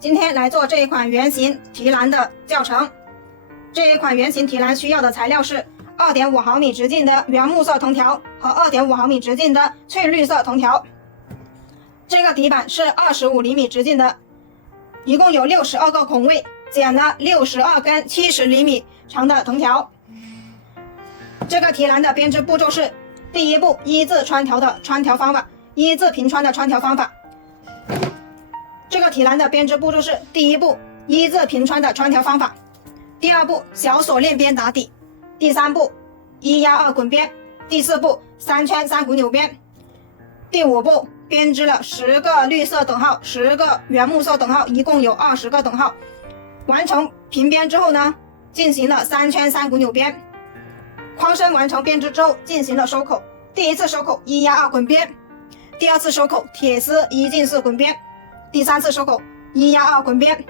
今天来做这一款圆形提篮的教程。这一款圆形提篮需要的材料是 2.5 毫米直径的原木色藤条和 2.5 毫米直径的翠绿色藤条。这个底板是25厘米直径的，一共有62个孔位，剪了62根70厘米长的藤条。这个提篮的编织步骤是：第一步，一字穿条的穿条方法，一字平穿的穿条方法。这个提篮的编织步骤是：第一步，一字平穿的穿条方法；第二步，小锁链边打底；第三步，1压2滚边；第四步，3圈3弧扭边；第五步，编织了10个绿色等号，10个原木色等号，一共有20个等号。完成平边之后呢，进行了3圈3弧扭边。框身完成编织之后，进行了收口。第一次收口1压2滚边，第二次收口铁丝1进4滚边，第三次收口1压2滚边。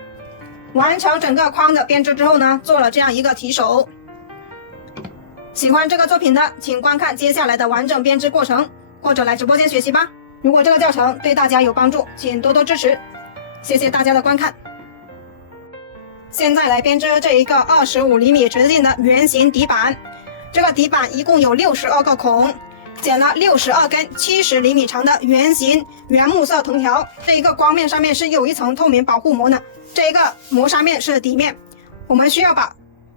完成整个框的编织之后呢，做了这样一个提手。喜欢这个作品的，请观看接下来的完整编织过程，或者来直播间学习吧。如果这个教程对大家有帮助，请多多支持，谢谢大家的观看。现在来编织这一个25厘米直径的圆形底板。这个底板一共有62个孔，剪了62根70厘米长的圆形原木色藤条。这一个光面上面是有一层透明保护膜的，这一个磨砂面是底面，我们需要把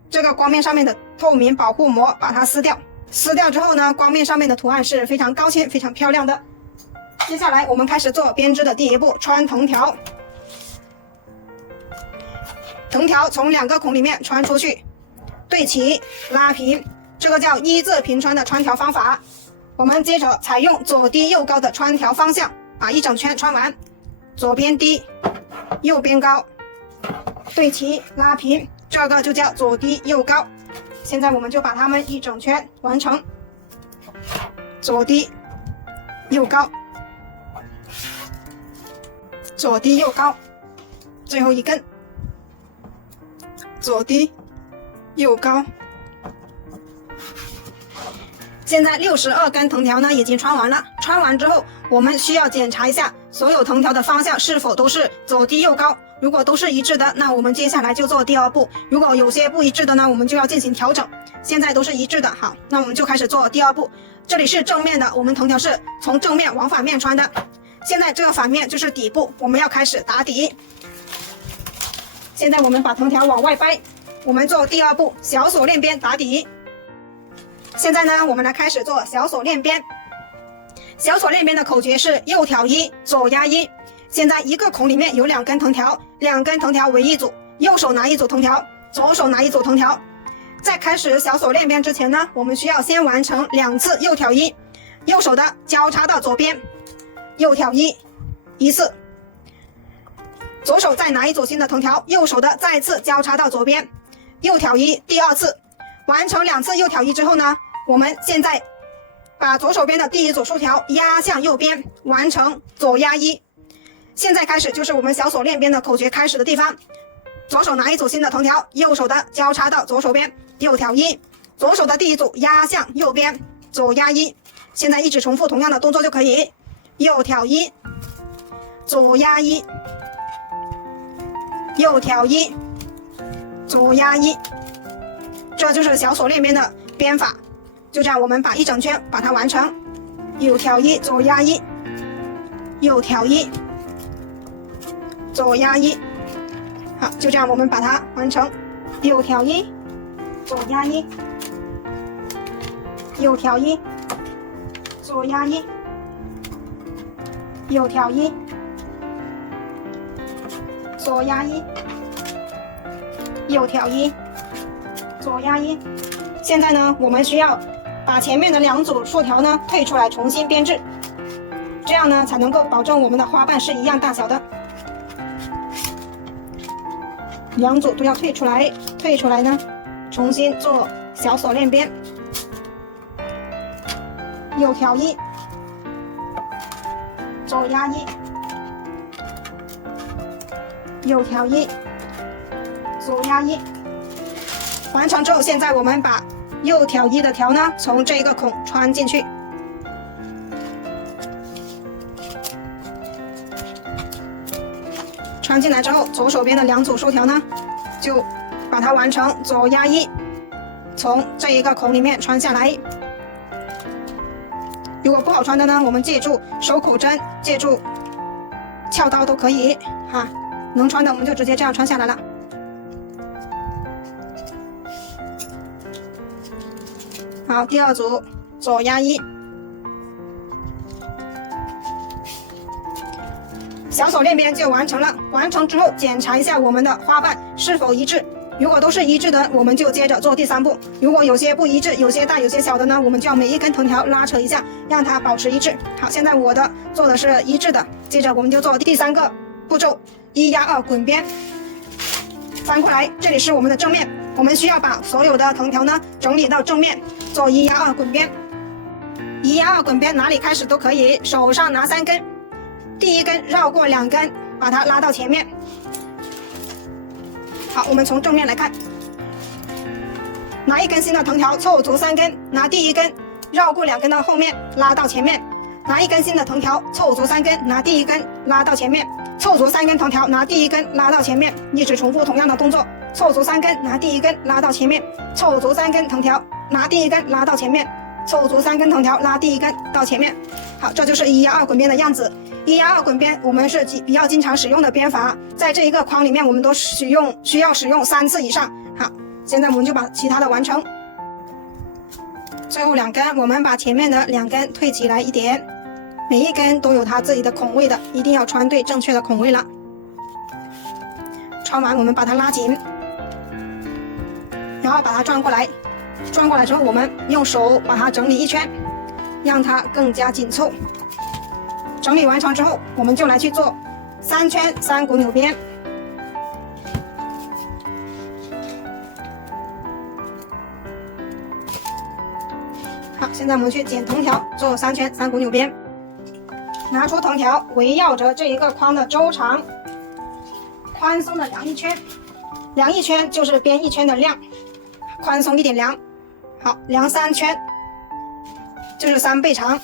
这个光面上面的透明保护膜把它撕掉。撕掉之后呢，光面上面的图案是非常高清非常漂亮的。接下来我们开始做编织的第一步，穿藤条。藤条从2个孔里面穿出去，对齐拉平，这个叫一字平穿的穿条方法。我们接着采用左低右高的穿条方向，把一整圈穿完，左边低右边高，对齐拉平，这个就叫左低右高。现在我们就把它们一整圈完成，左低右高，左低右高，最后一根左低右高。现在62根藤条呢已经穿完了，穿完之后我们需要检查一下所有藤条的方向是否都是左低右高，如果都是一致的，那我们接下来就做第二步，如果有些不一致的呢，我们就要进行调整。现在都是一致的，好，那我们就开始做第二步。这里是正面的，我们藤条是从正面往反面穿的，现在这个反面就是底部，我们要开始打底。现在我们把藤条往外掰，我们做第二步，小锁链边打底。现在呢，我们来开始做小锁链边。小锁链边的口诀是右挑一，左压一。现在一个孔里面有2根藤条，2根藤条为一组，右手拿一组藤条，左手拿一组藤条。在开始小锁链边之前呢，我们需要先完成2次右挑一，右手的交叉到左边，右挑一次，左手再拿一组新的藤条，右手的再次交叉到左边，右挑一第2次。完成2次右挑一之后呢，我们现在把左手边的第一组竖条压向右边，完成左压一。现在开始就是我们小锁链边的口诀开始的地方，左手拿一组新的藤条，右手的交叉到左手边，右挑一，左手的第一组压向右边，左压一。现在一直重复同样的动作就可以，右挑一，左压一，右挑一，左压一。这就是小锁链边的编法，就这样我们把一整圈把它完成，右挑一，左压一，右挑一，左压一。好，就这样我们把它完成，右挑一，左压一，右挑一，左压一，右挑一，左压一，右挑一，左压一。现在呢，我们需要把前面的2组竖条呢退出来重新编制，这样呢才能够保证我们的花瓣是一样大小的。2组都要退出来，退出来呢，重新做小锁链边。右挑一，左压一，右挑一，左压一。完成之后，现在我们把右挑一的条呢从这个孔穿进去，穿进来之后，左手边的2组竖条呢，就把它完成左压1，从这一个孔里面穿下来。如果不好穿的呢，我们借助手口针、借助撬刀都可以哈。能穿的我们就直接这样穿下来了。好，第2组左压1，小手链边就完成了。完成之后，检查一下我们的花瓣是否一致。如果都是一致的，我们就接着做第3步。如果有些不一致，有些大有些小的呢，我们就要每一根藤条拉扯一下，让它保持一致。好，现在我的做的是一致的，接着我们就做第3个步骤，1压2滚边。翻过来，这里是我们的正面，我们需要把所有的藤条呢整理到正面，做1压2滚边。1压2滚边哪里开始都可以，手上拿3根，第1根绕过2根，把它拉到前面。好，我们从正面来看，拿1根新的藤条凑足3根，拿第1根绕过2根的后面拉到前面，拿1根新的藤条凑足3根，拿第1根拉到前面，凑足3根藤条，拿第1根拉到前面，一直重复同样的动作，凑足3根，拿第1根拉到前面，凑足3根藤条，拿第1根拉到前面，凑足3根藤条，拉第1根到前面。好，这就是1压2滚边的样子。1压2滚边我们是比较经常使用的边法，在这一个框里面我们都需要使用3次以上。好，现在我们就把其他的完成。最后2根我们把前面的2根退起来一点，每一根都有它自己的孔位的，一定要穿对正确的孔位了。穿完我们把它拉紧，然后把它转过来，转过来之后我们用手把它整理一圈，让它更加紧凑。整理完成之后，我们就来去做3圈3股扭边。好，现在我们去剪藤条，做3圈3股扭边。拿出藤条，围绕着这一个框的周长，宽松的量一圈，量1圈就是边1圈的量，宽松一点量。好，量3圈，就是3倍长。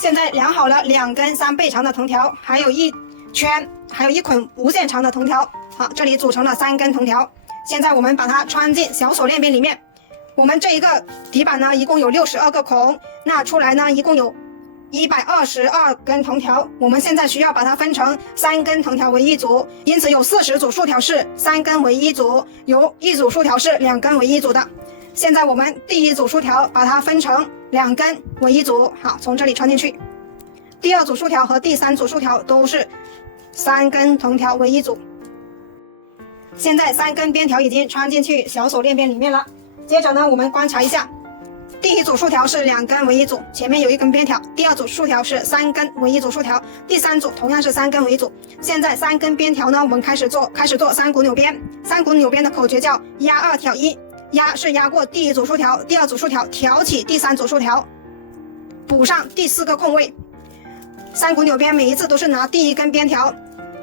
现在量好了2根3倍长的藤条，还有1圈，还有1捆无限长的藤条。好，这里组成了3根藤条。现在我们把它穿进小手链边里面。我们这一个底板呢，一共有62个孔，那出来呢，一共有122根藤条。我们现在需要把它分成3根藤条为1组，因此有40组竖条是3根为1组，有1组竖条是2根为1组的。现在我们第1组竖条把它分成2根为1组，好，从这里穿进去。第2组竖条和第3组竖条都是3根藤条为1组。现在3根边条已经穿进去小手链边里面了。接着呢，我们观察一下，第1组竖条是2根为1组，前面有1根边条；第2组竖条是3根为1组竖条；第3组同样是3根为1组。现在3根边条呢，我们开始做3股扭边。3股扭边的口诀叫压2挑1。压是压过第1组竖条，第2组竖条挑起第3组竖条，补上第4个空位。3股扭边每一次都是拿第1根边条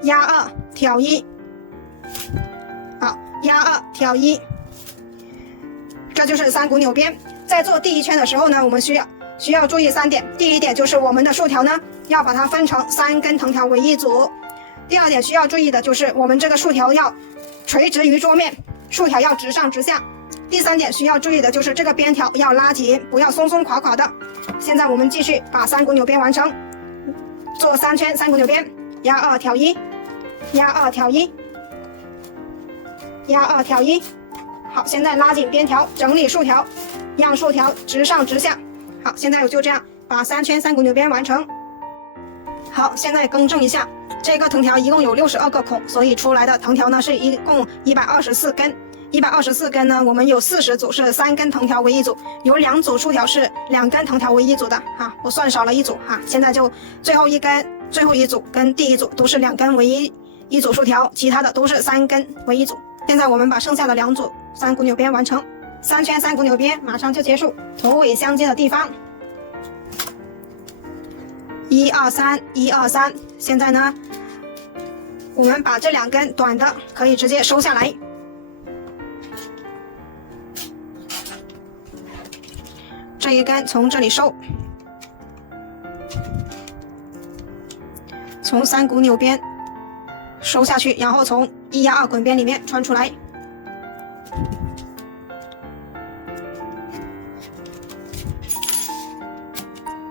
压2挑1，好，压2挑1，这就是3股扭边。在做第1圈的时候呢，我们需要注意3点。第1点就是我们的竖条呢，要把它分成3根藤条为1组。第2点需要注意的就是我们这个竖条要垂直于桌面，竖条要直上直下。第3点需要注意的就是这个边条要拉紧，不要松松垮垮的。现在我们继续把3股扭边完成，做3圈3股扭边，压2挑1，压2挑1，压2挑1。好，现在拉紧边条，整理竖条，让竖条直上直下。好，现在我就这样把3圈3股扭边完成。好，现在更正一下，这个藤条一共有62个孔，所以出来的藤条呢是一共124根。124根呢，我们有40组是3根藤条为1组，有2组竖条是2根藤条为1组的哈，我算少了1组哈。现在就最后1组跟第1组都是2根为一组竖条，其他的都是3根为1组。现在我们把剩下的2组3股扭边完成，3圈3股扭边马上就结束，头尾相接的地方1 2 3 1 2 3。现在呢，我们把这2根短的可以直接收下来。这一根从这里收，从3股纽边收下去，然后从1压2滚边里面穿出来，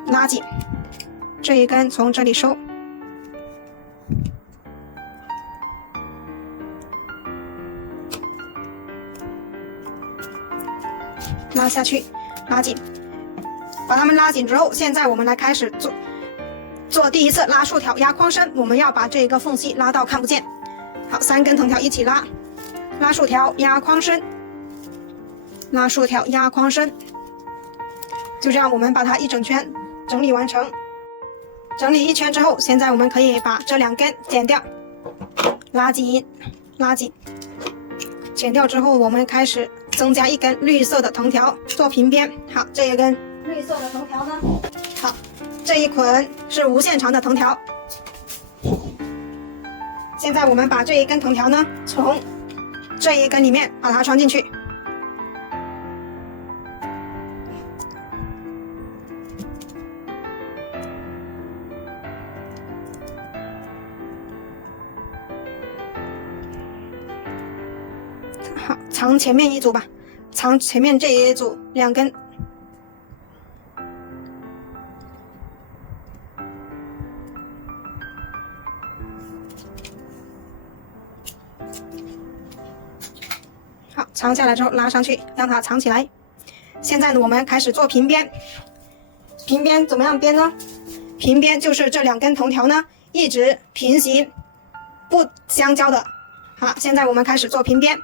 拉紧，这一根从这里收，拉下去，拉紧，把它们拉紧之后，现在我们来开始做第一次拉竖条压框身，我们要把这个缝隙拉到看不见。好，3根藤条一起拉，拉竖条压框身，拉竖条压框身，就这样我们把它一整圈整理完成。整理1圈之后，现在我们可以把这2根剪掉，拉紧，拉紧。剪掉之后，我们开始增加1根绿色的藤条做平边。好，这一根绿色的藤条呢，好，这一捆是无限长的藤条。现在我们把这一根藤条呢，从这一根里面把它穿进去。好，藏前面一组吧，藏前面这一组2根。好，藏下来之后拉上去，让它藏起来。现在呢，我们开始做平边。平边怎么样编呢？平边就是这2根藤条呢一直平行不相交的。好，现在我们开始做平边。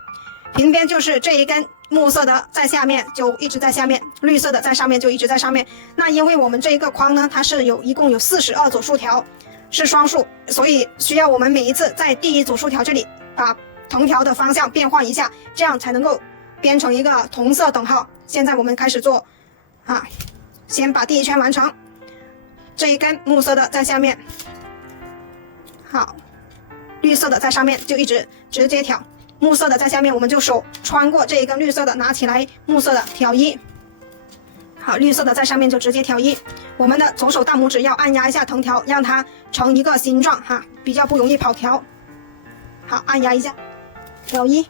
平边就是这一根木色的在下面就一直在下面，绿色的在上面就一直在上面。那因为我们这一个框呢，它是一共有42组竖条，是双数，所以需要我们每一次在第一组竖条这里把藤条的方向变换一下，这样才能够编成一个同色等号。现在我们开始做啊，先把第1圈完成，这一根木色的在下面，好，绿色的在上面就一直直接挑，木色的在下面，我们就手穿过这一根绿色的拿起来，木色的挑1，好，绿色的在上面就直接挑1。我们的左手大拇指要按压一下藤条，让它成一个形状哈，比较不容易跑条。好，按压一下，挑1，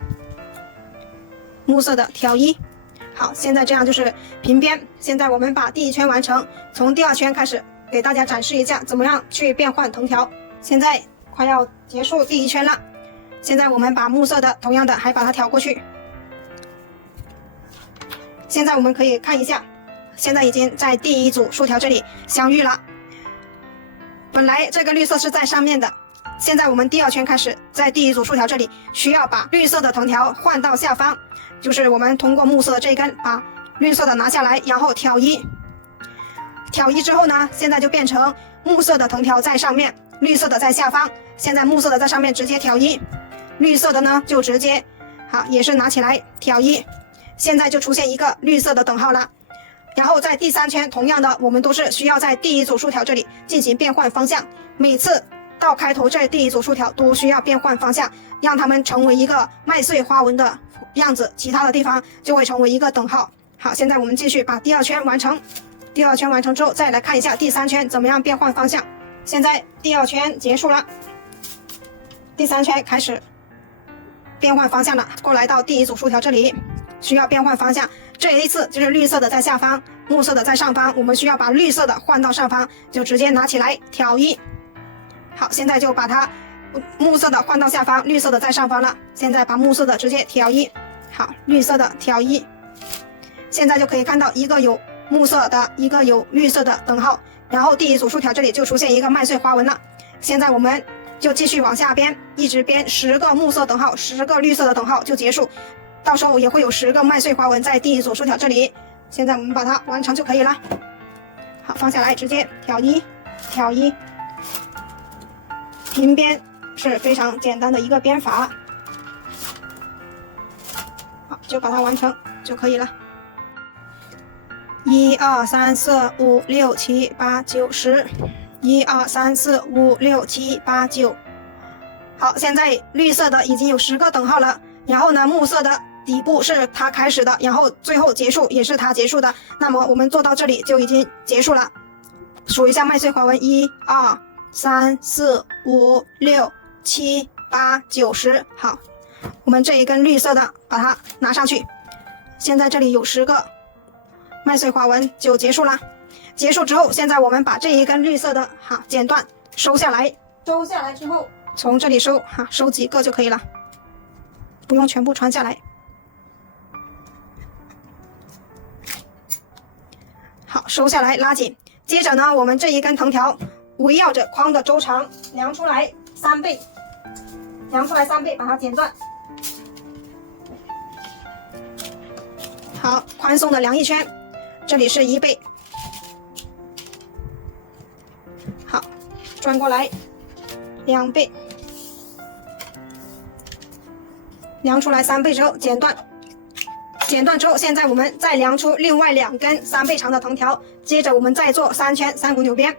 木色的挑1。好，现在这样就是平边。现在我们把第1圈完成，从第2圈开始给大家展示一下怎么样去变换藤条。现在快要结束第1圈了，现在我们把木色的同样的还把它挑过去。现在我们可以看一下，现在已经在第1组竖条这里相遇了。本来这个绿色是在上面的，现在我们第2圈开始，在第1组竖条这里需要把绿色的藤条换到下方，就是我们通过木色的这一根把绿色的拿下来，然后挑1。挑1之后呢，现在就变成木色的藤条在上面，绿色的在下方。现在木色的在上面直接挑1，绿色的呢就直接好也是拿起来挑1。现在就出现一个绿色的等号了。然后在第3圈同样的，我们都是需要在第1组竖条这里进行变换方向，每次到开头这第1组竖条都需要变换方向，让它们成为一个麦穗花纹的样子，其他的地方就会成为一个等号。好，现在我们继续把第2圈完成。第2圈完成之后，再来看一下第3圈怎么样变换方向。现在第2圈结束了，第3圈开始变换方向了，过来到第1组竖条这里需要变换方向。这一次就是绿色的在下方，木色的在上方，我们需要把绿色的换到上方，就直接拿起来挑1。好，现在就把它木色的换到下方，绿色的在上方了。现在把木色的直接挑1，好，绿色的挑1。现在就可以看到一个有木色的，一个有绿色的等号，然后第1组竖条这里就出现一个麦穗花纹了。现在我们就继续往下编，一直编10个木色等号，10个绿色的等号就结束。到时候也会有10个麦穗花纹在第1组竖条这里。现在我们把它完成就可以了。好，放下来直接挑1，挑1。平编是非常简单的一个编法，好，就把它完成就可以了。1、2、3、4、5、6、7、8、9、10。1、2、3、4、5、6、7、8、9。好，现在绿色的已经有10个等号了，然后呢，木色的底部是它开始的，然后最后结束也是它结束的。那么我们做到这里就已经结束了。数一下麦穗花纹，1、2、3、4、5、6、7、8、9、10。好，我们这一根绿色的把它拿上去。现在这里有10个麦穗花纹就结束了。结束之后，现在我们把这一根绿色的剪断收下来。收下来之后，从这里收收几个就可以了，不用全部穿下来。好，收下来拉紧。接着呢，我们这一根藤条围绕着框的周长量出来3倍，量出来3倍，把它剪断。好，宽松的量一圈，这里是1倍。好，转过来2倍，量出来3倍之后剪断。剪断之后，现在我们再量出另外2根3倍长的藤条，接着我们再做3圈3股扭边。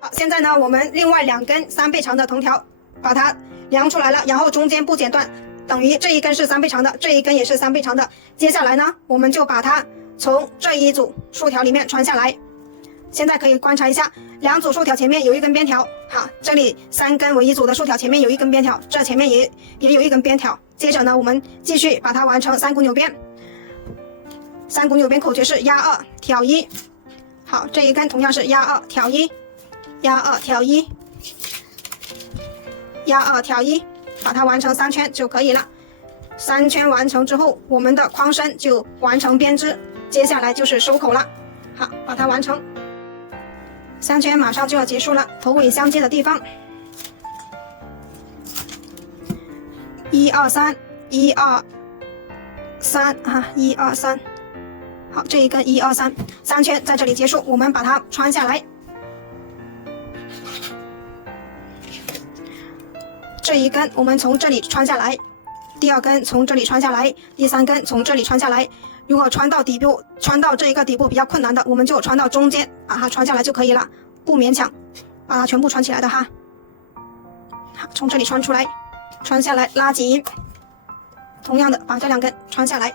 好，现在呢，我们另外2根3倍长的藤条把它量出来了，然后中间不剪断，等于这一根是3倍长的，这一根也是3倍长的。接下来呢，我们就把它从这一组竖条里面穿下来。现在可以观察一下，2组竖条前面有一根边条，好，这里3根为一组的竖条前面有一根边条，这前面也有一根边条。接着呢，我们继续把它完成3股扭边。3股扭边口诀是压2挑1。好，这一根同样是压2挑1，压2挑1，压2挑1，把它完成3圈就可以了。3圈完成之后，我们的框身就完成编织，接下来就是收口了。好，把它完成。3圈马上就要结束了，头尾相接的地方，1、2、3， 1、2、3，1、2、3。好，这一根1、2、3， 3圈在这里结束，我们把它穿下来。这一根我们从这里穿下来，第2根从这里穿下来，第3根从这里穿下来。如果穿到底部，穿到这一个底部比较困难的，我们就穿到中间，把它穿下来就可以了，不勉强把它全部穿起来的哈。好，从这里穿出来，穿下来拉紧，同样的把这2根穿下来。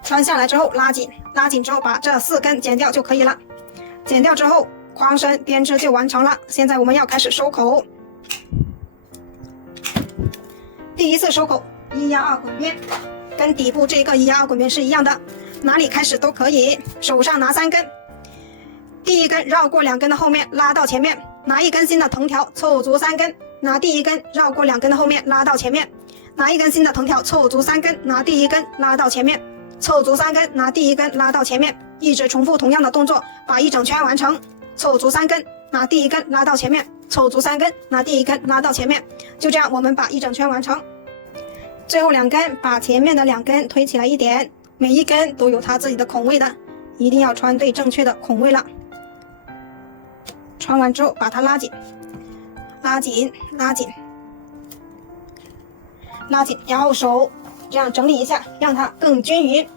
穿下来之后拉紧，拉紧之后把这4根剪掉就可以了。剪掉之后，框身编织就完成了。现在我们要开始收口。第一次收口1压2滚边，跟底部这个1压2滚边是一样的，哪里开始都可以。手上拿3根，第1根绕过2根的后面拉到前面，拿1根新的藤条凑足3根，拿第1根绕过2根的后面拉到前面，拿1根新的藤条凑足3根，拿第1根拉到前面。凑足3根，拿第1根拉到前面，一直重复同样的动作，把一整圈完成。凑足3根，拿第1根拉到前面，凑足3根，拿第1根拉到前面，就这样我们把一整圈完成。最后2根，把前面的2根推起来一点，每一根都有它自己的孔位的，一定要穿对正确的孔位了。穿完之后把它拉紧，拉紧，拉紧，拉紧，然后手这样整理一下，让它更均匀。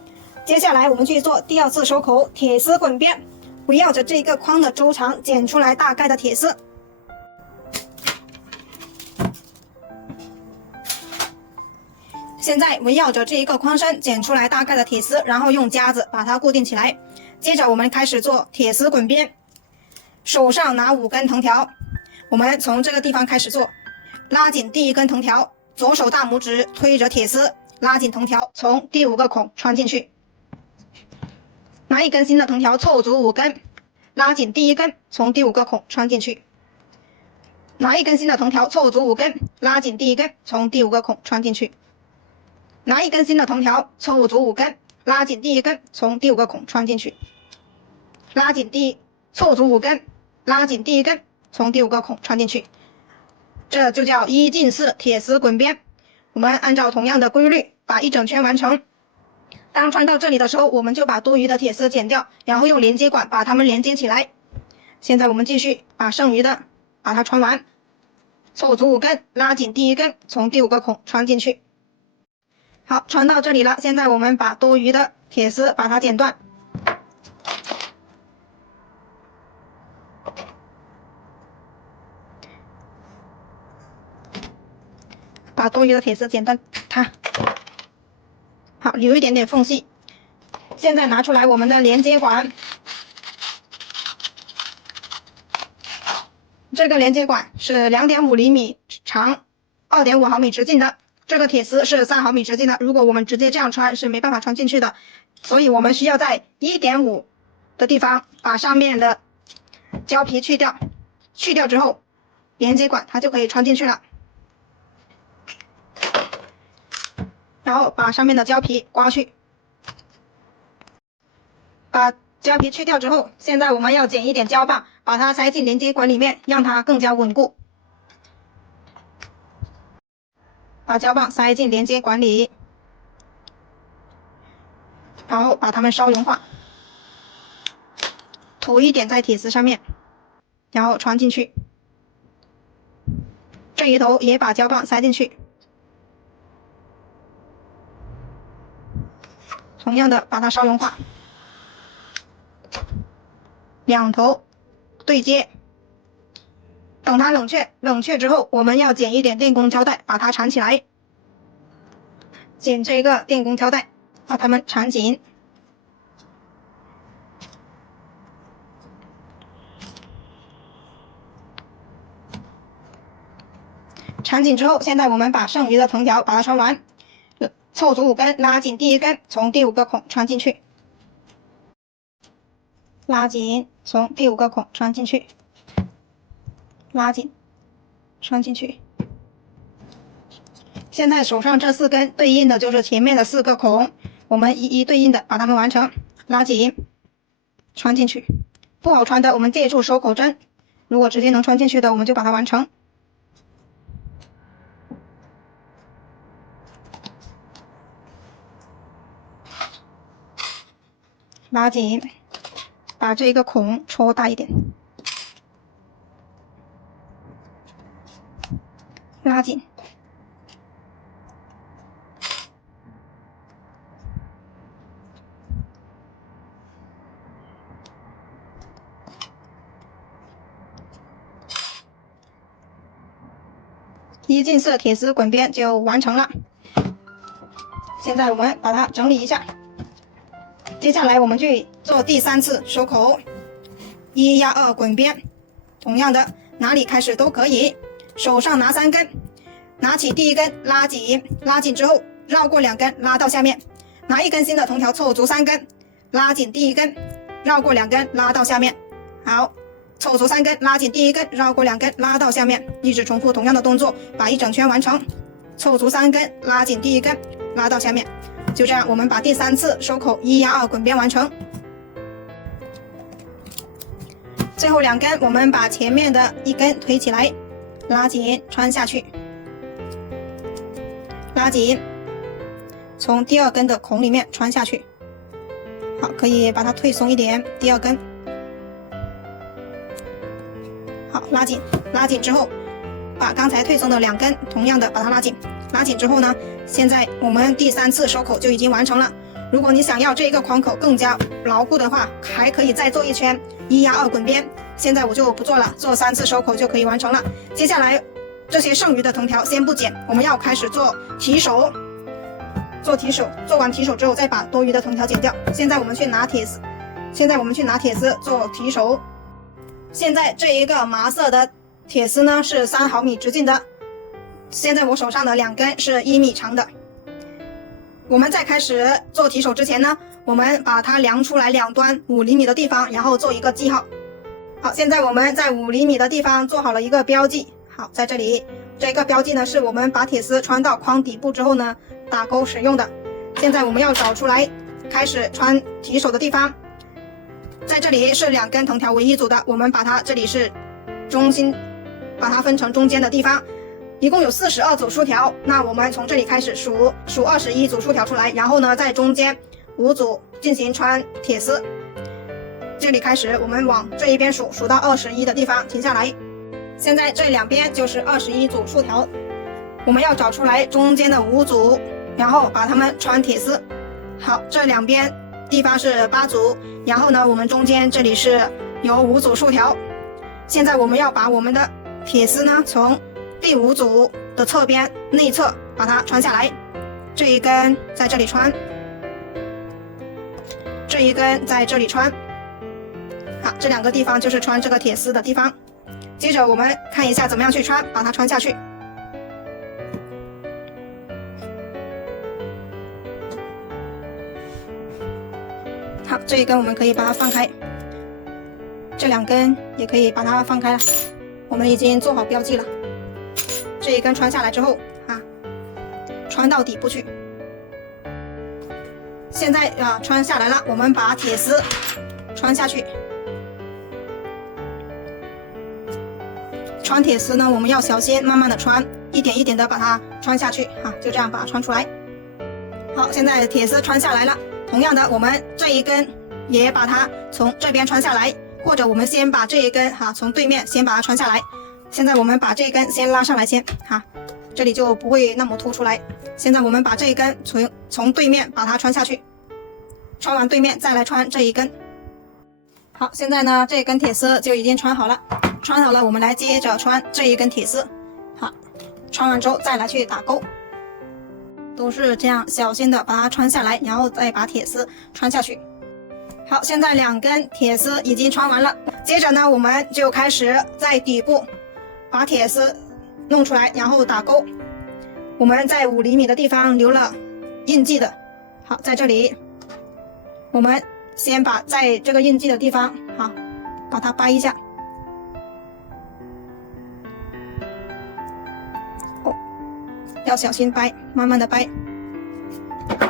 接下来我们去做第2次收口铁丝滚边，围绕着这个框的周长剪出来大概的铁丝。现在围绕着这一个框身剪出来大概的铁丝，然后用夹子把它固定起来。接着我们开始做铁丝滚边，手上拿5根藤条，我们从这个地方开始做，拉紧第1根藤条，左手大拇指推着铁丝，拉紧藤条，从第5个孔穿进去。拿1根新的藤条凑足5根，拉紧第1根，从第5个孔穿进去。拿1根新的藤条凑足5根，拉紧第1根，从第5个孔穿进去。拿1根新的藤条凑足5根，拉紧第1根，从第5个孔穿进去。凑足5根，拉紧第1根，从第5个孔穿进去。这就叫1进4铁丝滚边。我们按照同样的规律把一整圈完成。当穿到这里的时候，我们就把多余的铁丝剪掉，然后用连接管把它们连接起来。现在我们继续把剩余的把它穿完，凑足5根，拉紧第1根，从第5个孔穿进去。好，穿到这里了，现在我们把多余的铁丝把它剪断。把多余的铁丝剪断它，好，留一点点缝隙。现在拿出来我们的连接管，这个连接管是2.5厘米长，2.5毫米直径的，这个铁丝是3毫米直径的。如果我们直接这样穿是没办法穿进去的，所以我们需要在 1.5 的地方把上面的胶皮去掉，去掉之后，连接管它就可以穿进去了。然后把上面的胶皮刮去，把胶皮去掉之后，现在我们要剪一点胶棒，把它塞进连接管里面，让它更加稳固。把胶棒塞进连接管里，然后把它们稍融化，涂一点在铁丝上面，然后穿进去。这一头也把胶棒塞进去，同样的把它稍融化，两头对接，等它冷却之后，我们要剪一点电工胶带把它缠起来，剪这个电工胶带把它们缠紧。缠紧之后，现在我们把剩余的藤条把它穿完，凑足5根，拉紧第1根，从第5个孔穿进去，拉紧，从第5个孔穿进去，拉紧，穿进去。现在手上这4根对应的就是前面的4个孔，我们一一对应的把它们完成，拉紧，穿进去。不好穿的我们借助收口针，如果直接能穿进去的我们就把它完成。拉紧，把这个孔戳大一点，拉紧，一进色铁丝滚边就完成了。现在我们把它整理一下。接下来我们去做第3次收口，1压2滚边，同样的哪里开始都可以，手上拿3根，拿起第1根拉紧，拉紧之后绕过2根拉到下面，拿1根新的藤条凑足3根，拉紧第1根，绕过2根拉到下面，好，凑足3根，拉紧第1根，绕过2根拉到下面，一直重复同样的动作，把1整圈完成，凑足3根，拉紧第1根，拉到下面。就这样，我们把第3次收口1压2滚边完成。最后2根，我们把前面的1根推起来，拉紧穿下去，拉紧，从第2根的孔里面穿下去。好，可以把它退松一点，第2根。好，拉紧，拉紧之后，把刚才退松的2根同样的把它拉紧。拉紧之后呢，现在我们第3次收口就已经完成了。如果你想要这个框口更加牢固的话，还可以再做一圈1压2滚边。现在我就不做了，做3次收口就可以完成了。接下来这些剩余的藤条先不剪，我们要开始做提手。做提手，做完提手之后再把多余的藤条剪掉。现在我们去拿铁丝做提手。现在这一个麻色的铁丝呢是3毫米直径的。现在我手上的2根是1米长的。我们在开始做提手之前呢，我们把它量出来两端5厘米的地方，然后做一个记号。好，现在我们在5厘米的地方做好了一个标记。好，在这里这个标记呢是我们把铁丝穿到框底部之后呢打勾使用的。现在我们要找出来开始穿提手的地方。在这里是2根藤条为一组的，我们把它这里是中心，把它分成中间的地方。一共有42组竖条，那我们从这里开始数21组竖条出来，然后呢在中间5组进行穿铁丝。这里开始我们往这一边数到21的地方停下来。现在这2边就是21组竖条，我们要找出来中间的5组，然后把它们穿铁丝。好，这2边地方是8组，然后呢我们中间这里是有5组竖条。现在我们要把我们的铁丝呢从第5组的侧边内侧把它穿下来，这一根在这里穿，这一根在这里穿。好，这2个地方就是穿这个铁丝的地方。接着我们看一下怎么样去穿，把它穿下去。好，这一根我们可以把它放开，这2根也可以把它放开了。我们已经做好标记了。这一根穿下来之后穿到底部去。现在穿下来了，我们把铁丝穿下去。穿铁丝呢，我们要小心，慢慢的穿，一点一点的把它穿下去就这样把它穿出来。好，现在铁丝穿下来了。同样的，我们这一根也把它从这边穿下来，或者我们先把这一根从对面先把它穿下来。现在我们把这一根先拉上来先这里就不会那么凸出来。现在我们把这一根从对面把它穿下去，穿完对面再来穿这一根。好，现在呢这一根铁丝就已经穿好了。穿好了，我们来接着穿这一根铁丝。好，穿完之后再来去打钩。都是这样小心的把它穿下来，然后再把铁丝穿下去。好，现在2根铁丝已经穿完了，接着呢我们就开始在底部把铁丝弄出来，然后打钩。我们在5厘米的地方留了印记的。好，在这里我们先把在这个印记的地方把它掰一下。要小心掰，慢慢的掰，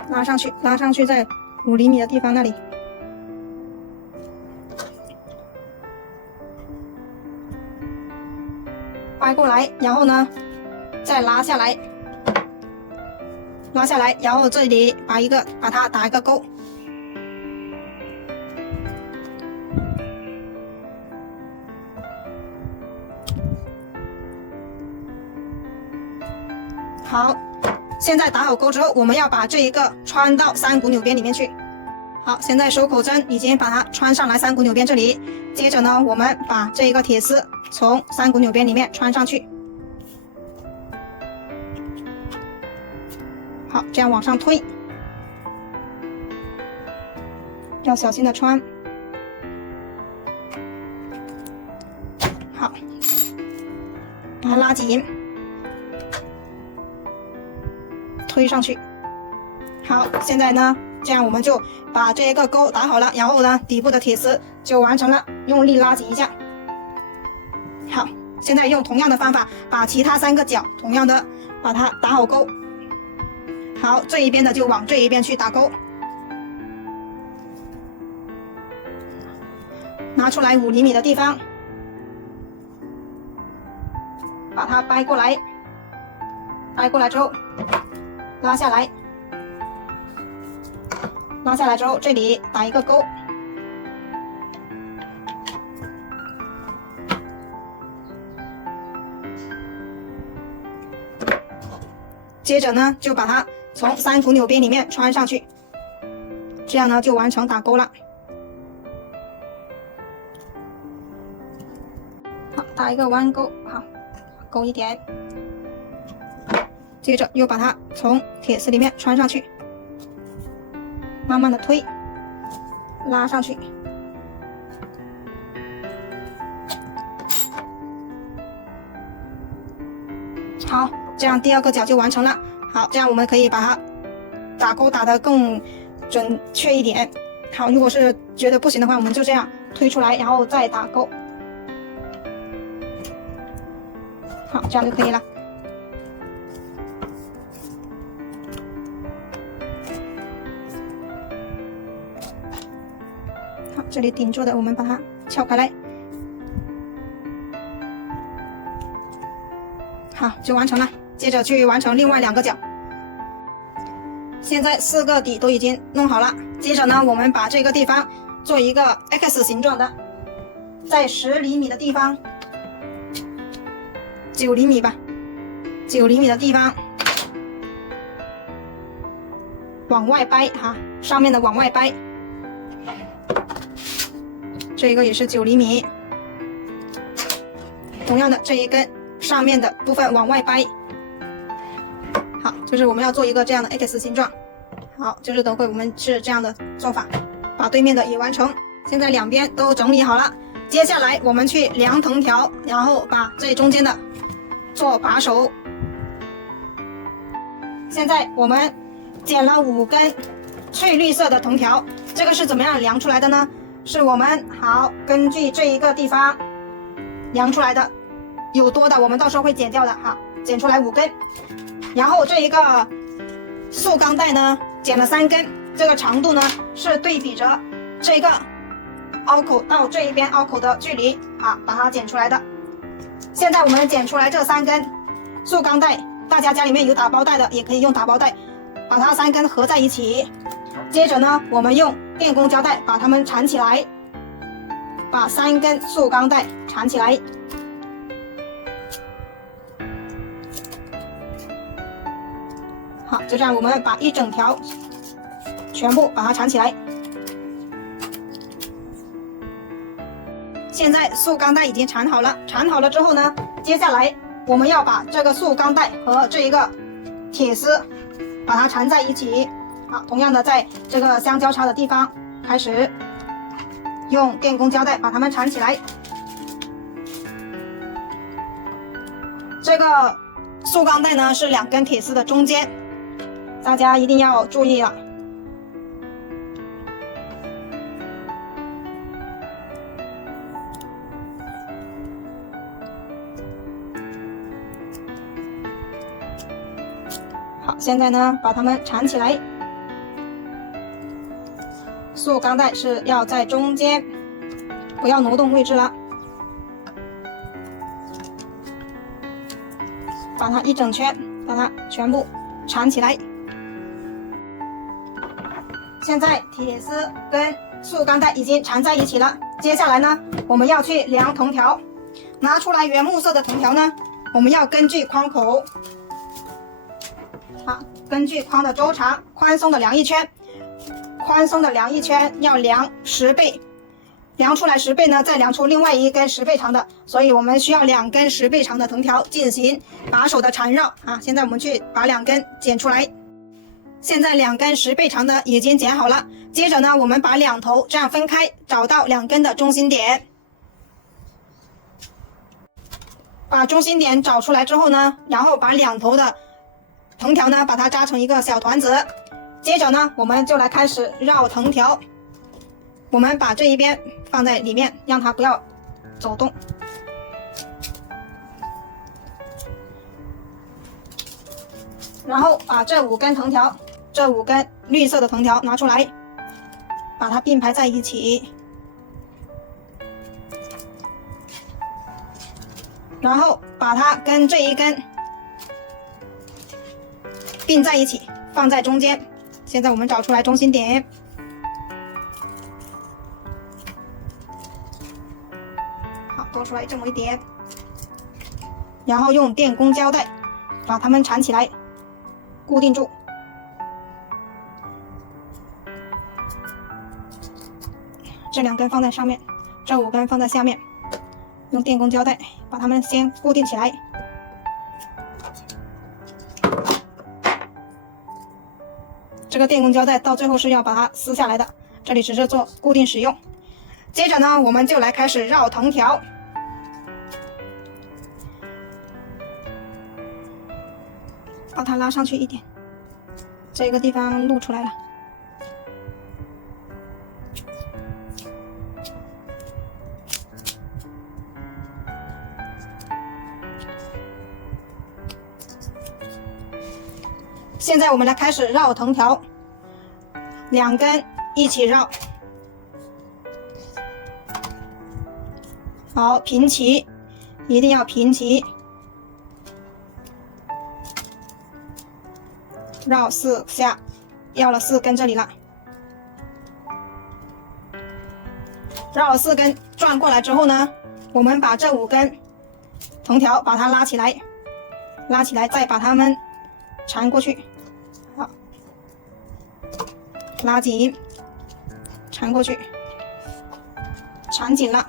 拉上去，拉上去，在5厘米的地方那里。掰过来，然后呢，再拉下来，拉下来，然后这里把它打一个钩。好，现在打好钩之后，我们要把这一个穿到3股纽边里面去。好，现在手口针已经把它穿上来3股纽边这里。接着呢，我们把这一个铁丝从3股纽边里面穿上去。好，这样往上推，要小心的穿。好，把它拉紧。推上去。好，现在呢，这样我们就把这一个钩打好了，然后呢，底部的铁丝就完成了，用力拉紧一下。好，现在用同样的方法把其他3个角同样的把它打好钩。好，这一边的就往这一边去打钩，拿出来5厘米的地方，把它掰过来，掰过来之后拉下来，拉下来之后这里打一个钩，接着呢就把它从3股纽边里面穿上去，这样呢就完成打钩了。好，打一个弯钩，好，勾一点。接着又把它从铁丝里面穿上去，慢慢的推，拉上去。好，这样第2个角就完成了。好，这样我们可以把它打钩打得更准确一点。好，如果是觉得不行的话，我们就这样推出来，然后再打钩。好，这样就可以了。好，这里顶住的我们把它撬开来。好，就完成了。接着去完成另外2个角。现在4个底都已经弄好了，接着呢，我们把这个地方做一个 X 形状的，在10厘米的地方，9厘米吧，9厘米的地方往外掰哈，上面的往外掰，这个也是9厘米，同样的这一根上面的部分往外掰。好，就是我们要做一个这样的 X 形状。好，就是等会我们是这样的做法，把对面的也完成。现在2边都整理好了，接下来我们去量藤条，然后把这中间的做把手。现在我们剪了5根翠绿色的藤条，这个是怎么样量出来的呢？是我们根据这一个地方量出来的，有多的我们到时候会剪掉的剪出来5根。然后这一个塑钢带呢，剪了3根，这个长度呢是对比着这个凹口到这一边凹口的距离把它剪出来的。现在我们剪出来这3根塑钢带，大家家里面有打包带的也可以用打包带，把它3根合在一起。接着呢，我们用电工胶带把它们缠起来，把3根塑钢带缠起来。好，就这样我们把一整条全部把它缠起来。现在塑钢带已经缠好了，缠好了之后呢，接下来我们要把这个塑钢带和这一个铁丝把它缠在一起。好，同样的在这个相交叉的地方开始用电工胶带把它们缠起来。这个塑钢带呢是2根铁丝的中间，大家一定要注意了。好，现在呢把它们缠起来。塑钢带是要在中间，不要挪动位置了。把它一整圈，把它全部缠起来。现在铁丝跟塑钢带已经缠在一起了，接下来呢，我们要去量藤条。拿出来原木色的藤条呢，我们要根据框口，根据框的周长，宽松的量1圈。宽松的量1圈要量10倍，量出来10倍呢，再量出另外1根10倍长的，所以我们需要2根10倍长的藤条进行把手的缠绕现在我们去把2根剪出来。现在2根10倍长的已经剪好了，接着呢，我们把2头这样分开，找到2根的中心点。把中心点找出来之后呢，然后把2头的藤条呢，把它扎成一个小团子。接着呢，我们就来开始绕藤条。我们把这一边放在里面，让它不要走动。然后把这5根藤条，这5根绿色的藤条拿出来，把它并排在一起。然后把它跟这一根并在一起，放在中间。现在我们找出来中心点，好，多出来这么一点，然后用电工胶带把它们缠起来，固定住。这2根放在上面，这5根放在下面，用电工胶带把它们先固定起来。这个电工胶带到最后是要把它撕下来的，这里只是做固定使用。接着呢，我们就来开始绕藤条。把它拉上去一点，这个地方露出来了。现在我们来开始绕藤条，2根一起绕，好，平齐，一定要平齐，绕4下，绕了4根这里了，绕了4根转过来之后呢，我们把这5根藤条把它拉起来，拉起来再把它们缠过去。好，拉紧，缠过去，缠紧了。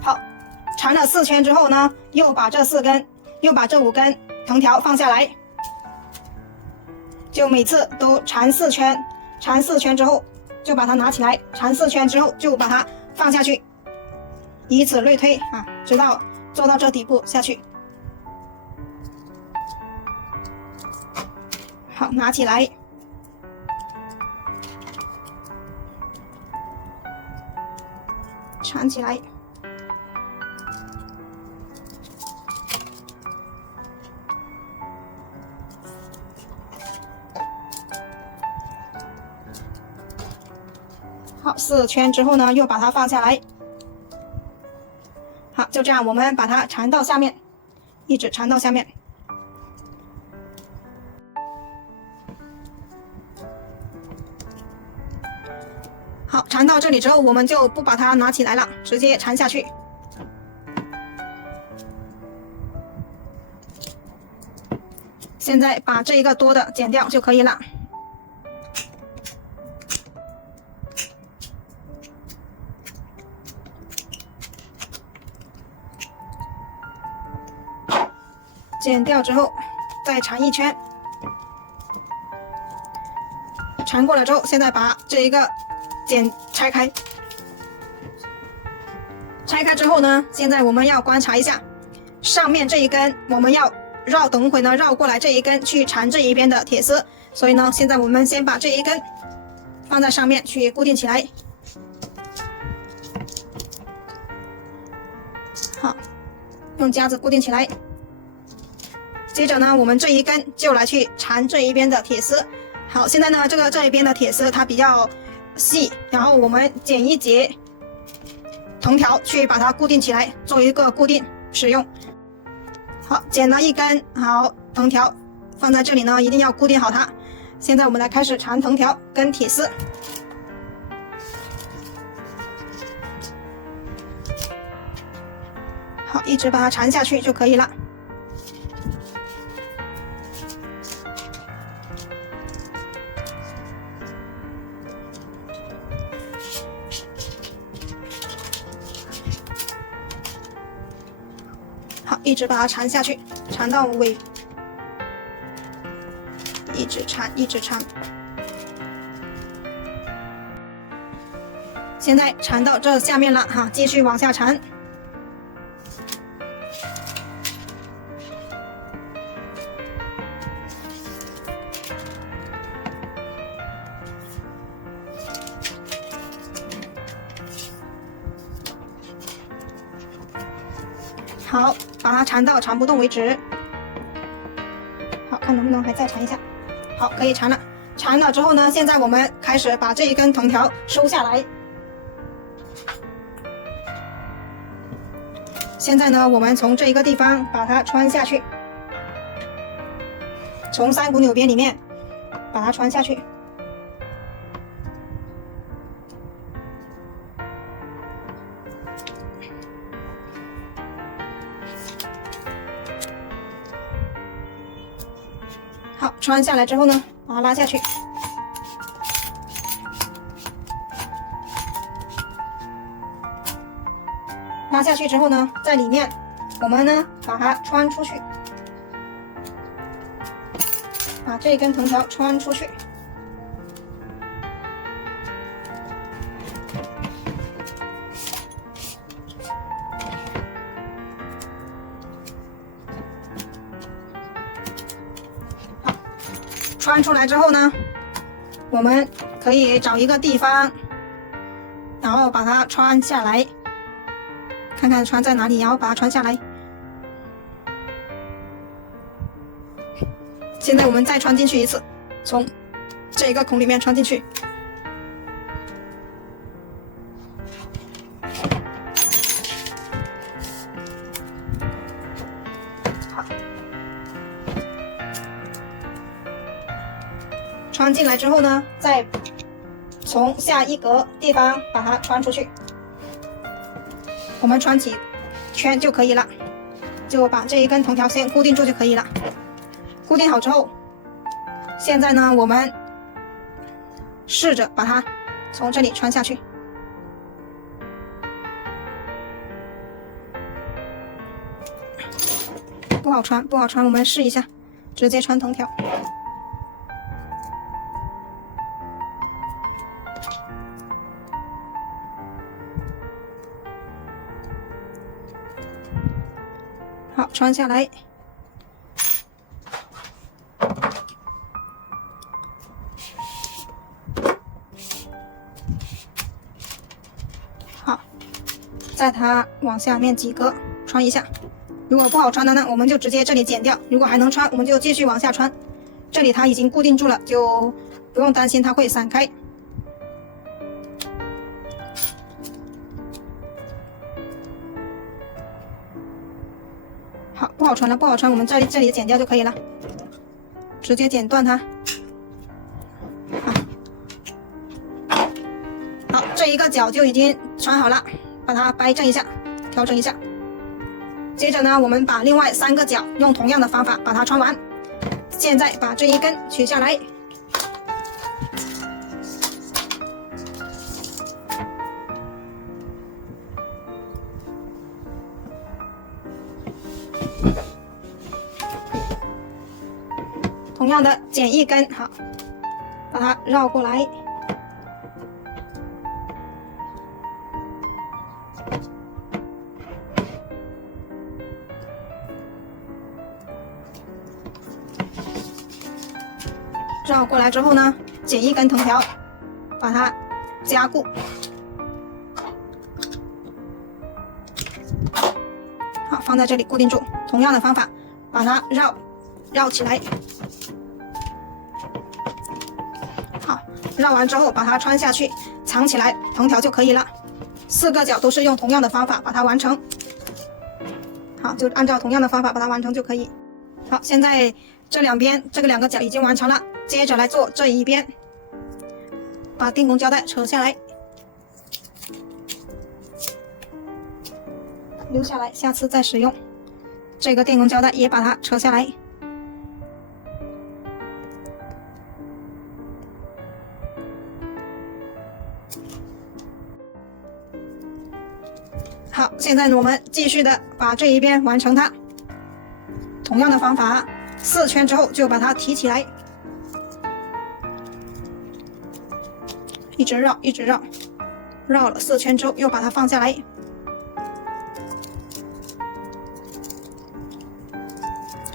好，缠了4圈之后呢，又把这5根藤条放下来，就每次都缠4圈，缠4圈之后就把它拿起来，缠4圈之后就把它放下去，以此类推啊，直到做到这底部下去。好，拿起来，缠起来。好，4圈之后呢，又把它放下来。好，就这样，我们把它缠到下面，一直缠到下面。好，缠到这里之后，我们就不把它拿起来了，直接缠下去。现在把这一个多的剪掉就可以了。剪掉之后，再缠1圈。缠过了之后，现在把这一个剪拆开。拆开之后呢，现在我们要观察一下，上面这一根我们要等会呢绕过来这一根去缠这一边的铁丝，所以呢，现在我们先把这一根放在上面去固定起来。好，用夹子固定起来。接着呢，我们这一根就来去缠这一边的铁丝。好，现在呢，这一边的铁丝它比较细，然后我们剪一节藤条去把它固定起来，做一个固定使用。好，剪了一根好藤条放在这里呢，一定要固定好它。现在我们来开始缠藤条跟铁丝。好，一直把它缠下去就可以了。好，一直把它缠下去，缠到尾，一直缠，一直缠。现在缠到这下面了哈，继续往下缠。好，把它缠到缠不动为止。好，看能不能还再缠一下。好，可以缠了。缠了之后呢，现在我们开始把这一根藤条收下来。现在呢，我们从这一个地方把它穿下去，从3股纽边里面把它穿下去。好，穿下来之后呢，把它拉下去。拉下去之后呢，在里面我们呢把它穿出去，把这根藤条穿出去。好，穿出来之后呢，我们可以找一个地方，然后把它穿下来。看看穿在哪里，然后把它穿下来。现在我们再穿进去一次，从这一个孔里面穿进去。好，穿进来之后呢，再从下一格地方把它穿出去。我们穿几圈就可以了，就把这一根藤条先固定住就可以了。固定好之后，现在呢，我们试着把它从这里穿下去。不好穿，不好穿，我们试一下，直接穿藤条。好，穿下来。好，在它往下面几格穿一下。如果不好穿的呢，我们就直接这里剪掉；如果还能穿，我们就继续往下穿。这里它已经固定住了，就不用担心它会散开。好，不好穿了，不好穿，我们这里剪掉就可以了，直接剪断它。好，这一个角就已经穿好了，把它掰正一下，调整一下。接着呢，我们把另外3个角用同样的方法把它穿完。现在把这一根取下来，同样的剪一根，好，把它绕过来。绕过来之后呢，剪一根藤条，把它加固。好，放在这里固定住。同样的方法，把它绕起来。好，绕完之后把它穿下去，藏起来藤条就可以了。4个角都是用同样的方法把它完成。好，就按照同样的方法把它完成就可以。好，现在这两边这个2个角已经完成了。接着来做这一边，把电工胶带扯下来，留下来，下次再使用。这个电工胶带也把它扯下来。好，现在我们继续的把这一边完成它。同样的方法，4圈之后就把它提起来。一直绕，一直绕，绕了4圈之后，又把它放下来，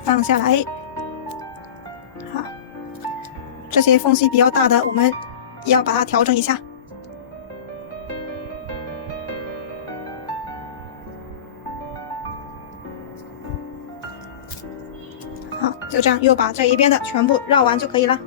放下来。好，这些缝隙比较大的，我们要把它调整一下。好，就这样，又把这一边的全部绕完就可以了。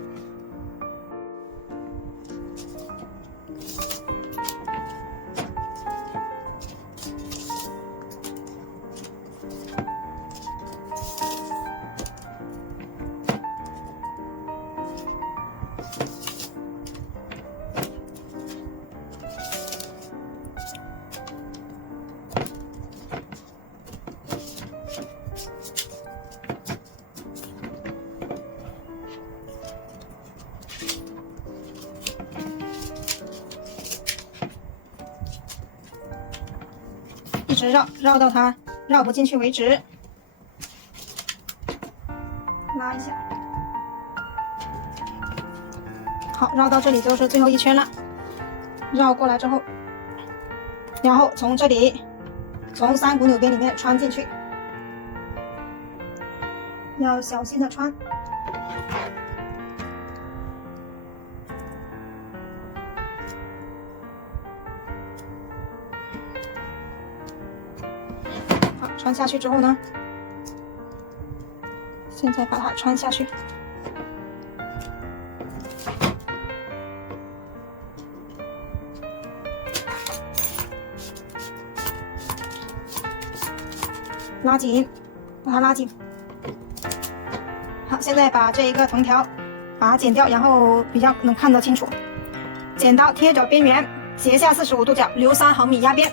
一直绕到它绕不进去为止，拉一下。好，绕到这里就是最后1圈了。绕过来之后，然后从这里从3股纽边里面穿进去，要小心的穿。穿下去之后呢，现在把它穿下去，拉紧，把它拉紧。好，现在把这一个藤条把它剪掉，然后比较能看得清楚。剪刀贴着边缘，斜下45度角，留3毫米压边。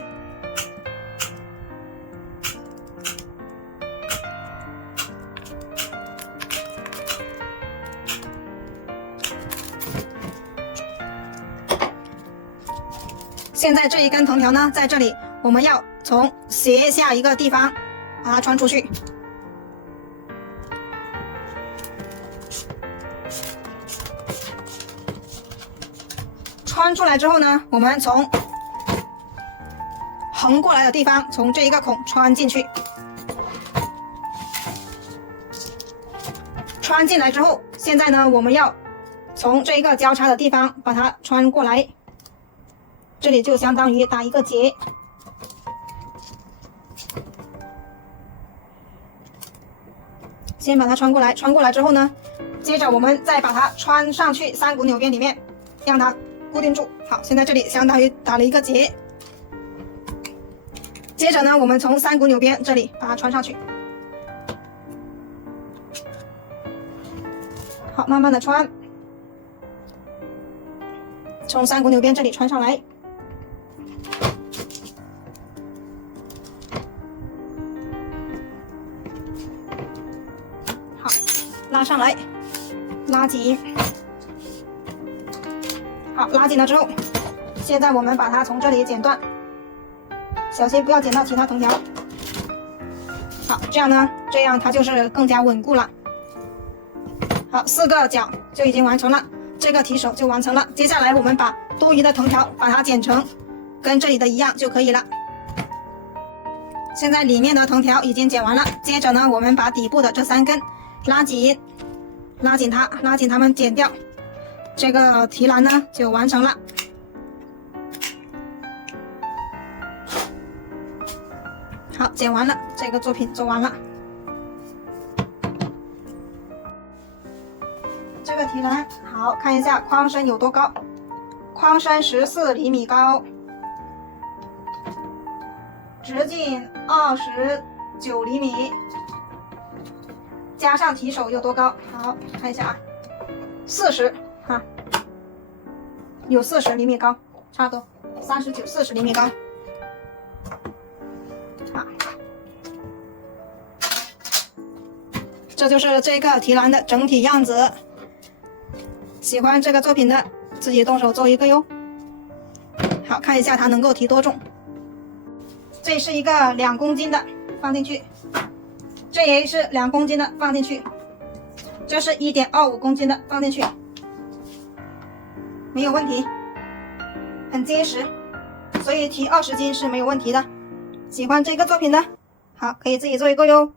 现在这一根藤条呢，在这里我们要从斜下一个地方把它穿出去，穿出来之后呢，我们从横过来的地方，从这一个孔穿进去。穿进来之后，现在呢，我们要从这一个交叉的地方把它穿过来，这里就相当于打一个结。先把它穿过来，穿过来之后呢，接着我们再把它穿上去3股纽边里面，让它固定住。好，现在这里相当于打了一个结。接着呢，我们从3股纽边这里把它穿上去。好，慢慢的穿，从3股纽边这里穿上来。好，拉上来，拉紧。好，拉紧了之后，现在我们把它从这里剪断，小心不要剪到其他藤条。好，这样呢，这样它就是更加稳固了。好，4个角就已经完成了，这个提手就完成了。接下来我们把多余的藤条把它剪成跟这里的一样就可以了。现在里面的藤条已经剪完了，接着呢，我们把底部的这3根拉紧，拉紧它们剪掉，这个提篮呢就完成了。好，剪完了，这个作品做完了。这个提篮好，看一下框身有多高，框身14厘米高，直径29厘米，加上提手有多高？好，看一下啊，40哈，有40厘米高，差不多39、40厘米高。好，这就是这个提篮的整体样子。喜欢这个作品的，自己动手做一个哟。好，看一下它能够提多重。这是一个2公斤的，放进去。这也是2公斤的，放进去。这是1.25公斤的，放进去。没有问题，很结实，所以提20斤是没有问题的。喜欢这个作品的，好，可以自己做一个哟。